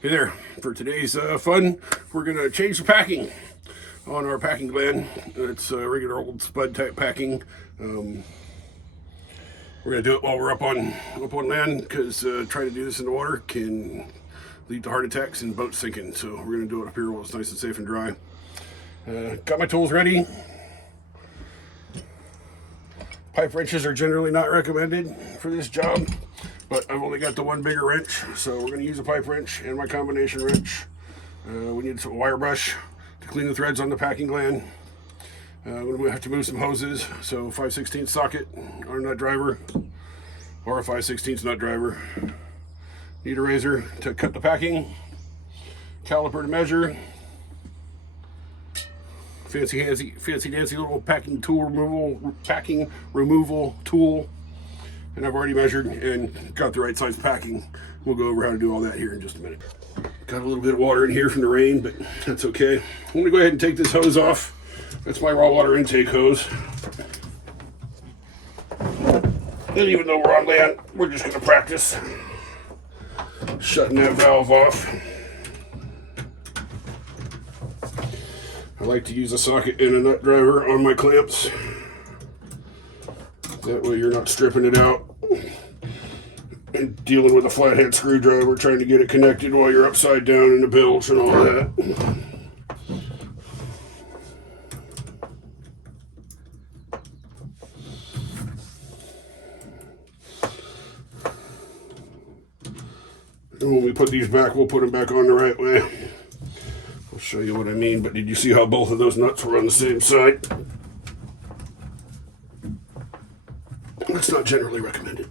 Hey there, for today's fun, we're going to change the packing on our packing gland. It's regular old spud type packing. We're going to do it while we're up on land because trying to do this in the water can lead to heart attacks and boats sinking. So we're going to do it up here while it's nice and safe and dry. Got my tools ready. Pipe wrenches are generally not recommended for this job, but I've only got the one bigger wrench, so we're going to use a pipe wrench and my combination wrench. We need some wire brush to clean the threads on the packing gland. We have to move some hoses, so 5/16 socket on a nut driver or a 5/16 nut driver. Need a razor to cut the packing, caliper to measure, fancy dancy little packing removal tool, and I've already measured and got the right size packing. We'll go over how to do all that here in just a minute. Got a little bit of water in here from the rain, but that's okay. I'm going to go ahead and take this hose off. That's my raw water intake hose. And even though we're on land, we're just going to practice shutting that valve off. I like to use a socket and a nut driver on my clamps. That way you're not stripping it out and dealing with a flathead screwdriver trying to get it connected while you're upside down in the bilge and all that. And when we put these back, we'll put them back on the right way. I'll show you what I mean, but did you see how both of those nuts were on the same side? That's not generally recommended.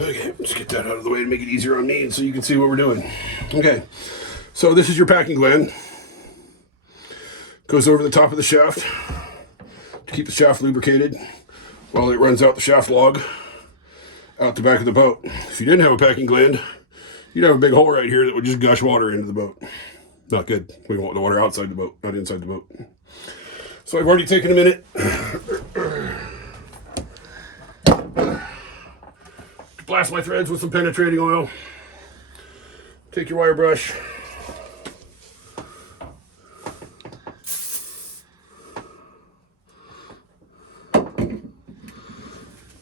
Okay, let's get that out of the way to make it easier on me and so you can see what we're doing. Okay, so this is your packing gland. Goes over the top of the shaft to keep the shaft lubricated while it runs out the shaft log out the back of the boat. If you didn't have a packing gland, you'd have a big hole right here that would just gush water into the boat. Not good. We want the water outside the boat, not inside the boat. So I've already taken a minute to blast my threads with some penetrating oil. Take your wire brush.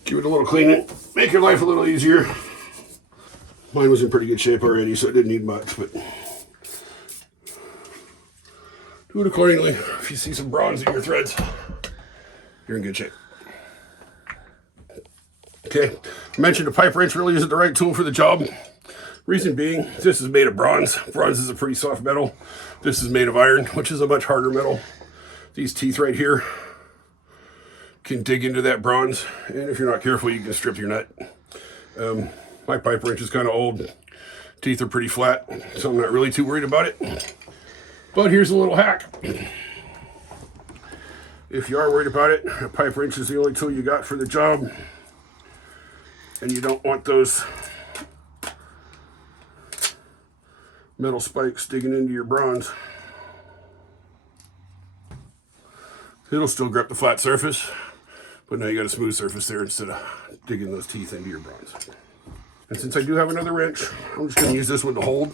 Give it a little cleaning, make your life a little easier. Mine was in pretty good shape already, so it didn't need much, but do it accordingly. If you see some bronze in your threads, you're in good shape. Okay, I mentioned a pipe wrench really isn't the right tool for the job. Reason being, this is made of bronze. Bronze is a pretty soft metal. This is made of iron, which is a much harder metal. These teeth right here can dig into that bronze, and if you're not careful, you can strip your nut. My pipe wrench is kind of old. Teeth are pretty flat, so I'm not really too worried about it. But here's a little hack. If you are worried about it, a pipe wrench is the only tool you got for the job, and you don't want those metal spikes digging into your bronze. It'll still grip the flat surface, but now you got a smooth surface there instead of digging those teeth into your bronze. And since I do have another wrench, I'm just going to use this one to hold.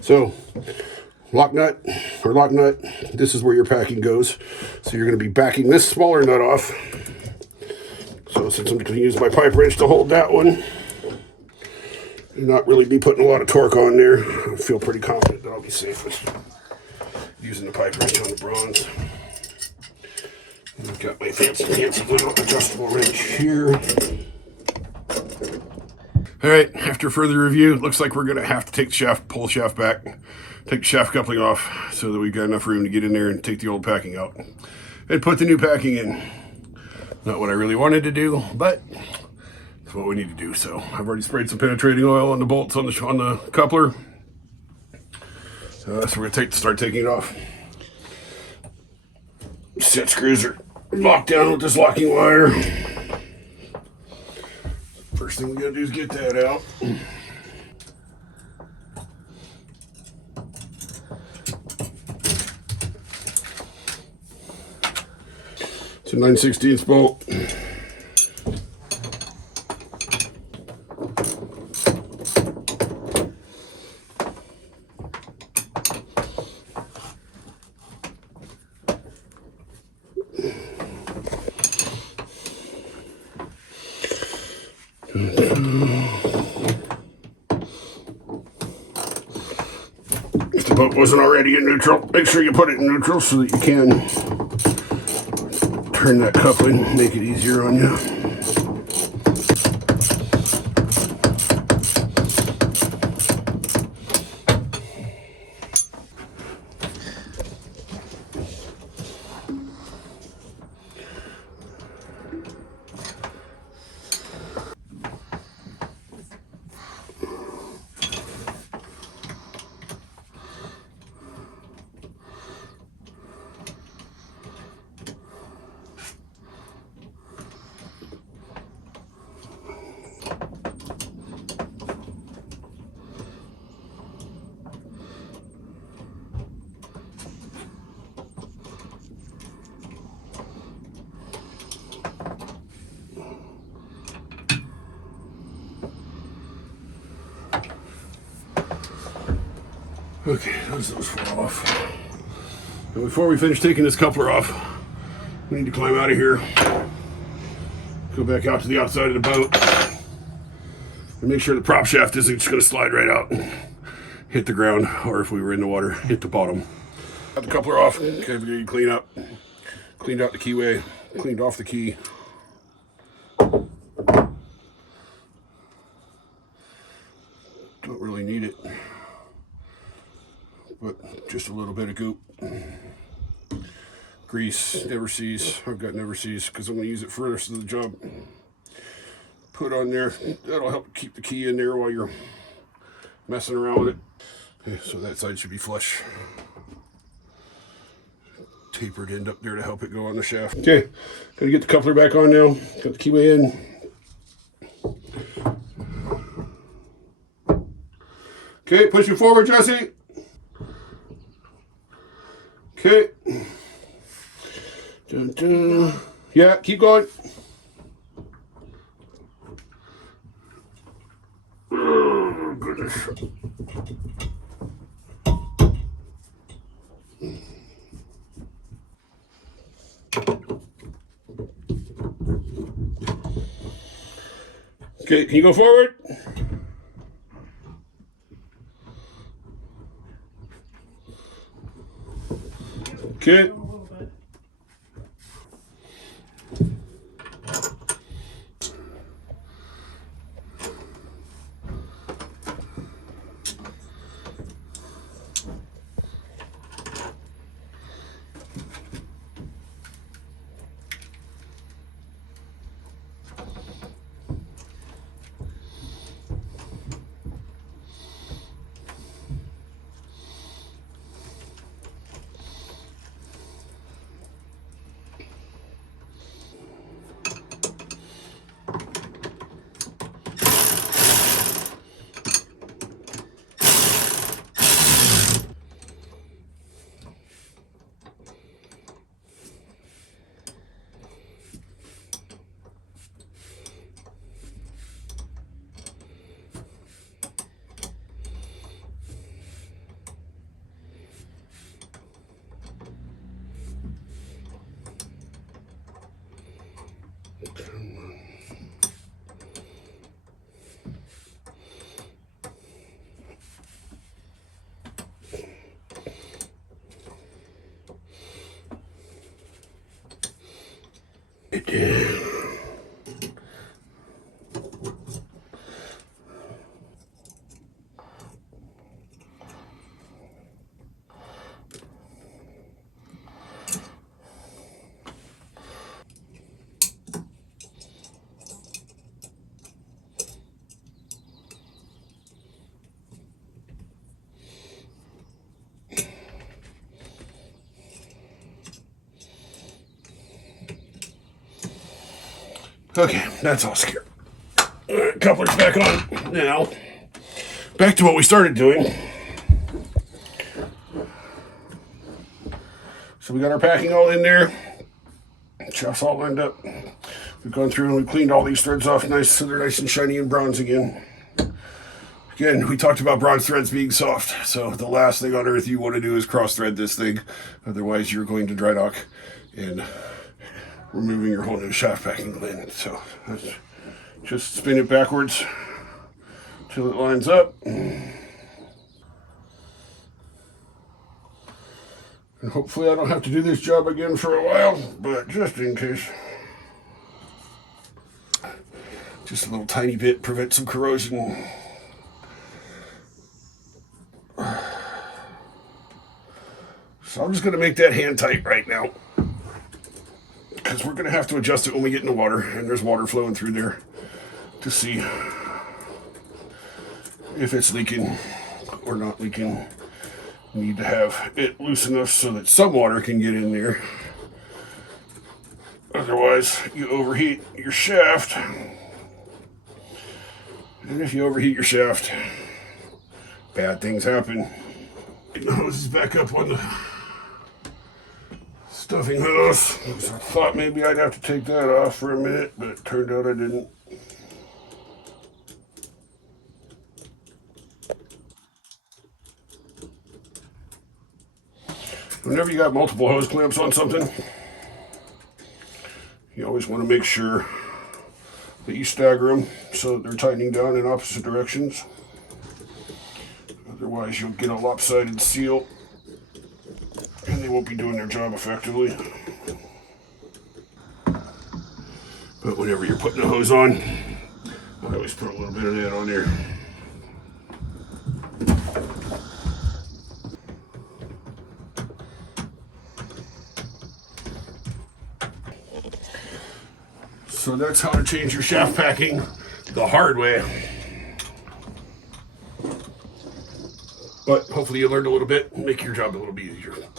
So, lock nut, this is where your packing goes. So you're going to be backing this smaller nut off. So since I'm going to use my pipe wrench to hold that one, and not really be putting a lot of torque on there, I feel pretty confident that I'll be safe with using the pipe wrench on the bronze. And I've got my fancy little adjustable wrench here. All right, after further review, it looks like we're going to have to take the pull the shaft back, take the shaft coupling off so that we've got enough room to get in there and take the old packing out and put the new packing in. Not what I really wanted to do, but it's what we need to do. So I've already sprayed some penetrating oil on the bolts on the coupler. So we're going to start taking it off. Set screws are lock down with this locking wire. First thing we gotta do is get that out. It's a 9/16 bolt. If the boat wasn't already in neutral, make sure you put it in neutral so that you can turn that coupling, make it easier on you. Okay, those fall off. And before we finish taking this coupler off, we need to climb out of here, go back out to the outside of the boat, and make sure the prop shaft isn't just going to slide right out and hit the ground, or if we were in the water, hit the bottom. Got the coupler off. Okay, we need to clean up. Cleaned out the keyway, cleaned off the key. Don't really need it, but just a little bit of goop. Grease, never sees. I've got never sees because I'm going to use it for the rest of the job. Put on there. That'll help keep the key in there while you're messing around with it. Okay, so that side should be flush. Tapered end up there to help it go on the shaft. Okay, gotta get the coupler back on now. Got the keyway in. Okay, push it forward, Jesse. Okay. Dun, dun. Yeah, keep going. Oh, goodness. Okay, can you go forward? Okay. It did. Okay, that's all scared. All right, coupler's back on. Now, back to what we started doing. So we got our packing all in there. Shaft's all lined up. We've gone through and we cleaned all these threads off nice so they're nice and shiny and bronze again. Again, we talked about bronze threads being soft, so the last thing on earth you want to do is cross thread this thing. Otherwise you're going to dry dock and removing your whole new shaft packing gland. So just spin it backwards till it lines up. And hopefully I don't have to do this job again for a while, but just in case. Just a little tiny bit, prevent some corrosion. So I'm just going to make that hand tight right now, because we're going to have to adjust it when we get in the water, and there's water flowing through there to see if it's leaking or not leaking. Need to have it loose enough so that some water can get in there. Otherwise, you overheat your shaft. And if you overheat your shaft, bad things happen. The hose is back up on the stuffing hose. I thought maybe I'd have to take that off for a minute, but it turned out I didn't. Whenever you got multiple hose clamps on something, you always want to make sure that you stagger them so that they're tightening down in opposite directions. Otherwise you'll get a lopsided seal and they won't be doing their job effectively. But whenever you're putting the hose on, I always put a little bit of that on there. So that's how to change your shaft packing the hard way. But hopefully you learned a little bit and make your job a little bit easier.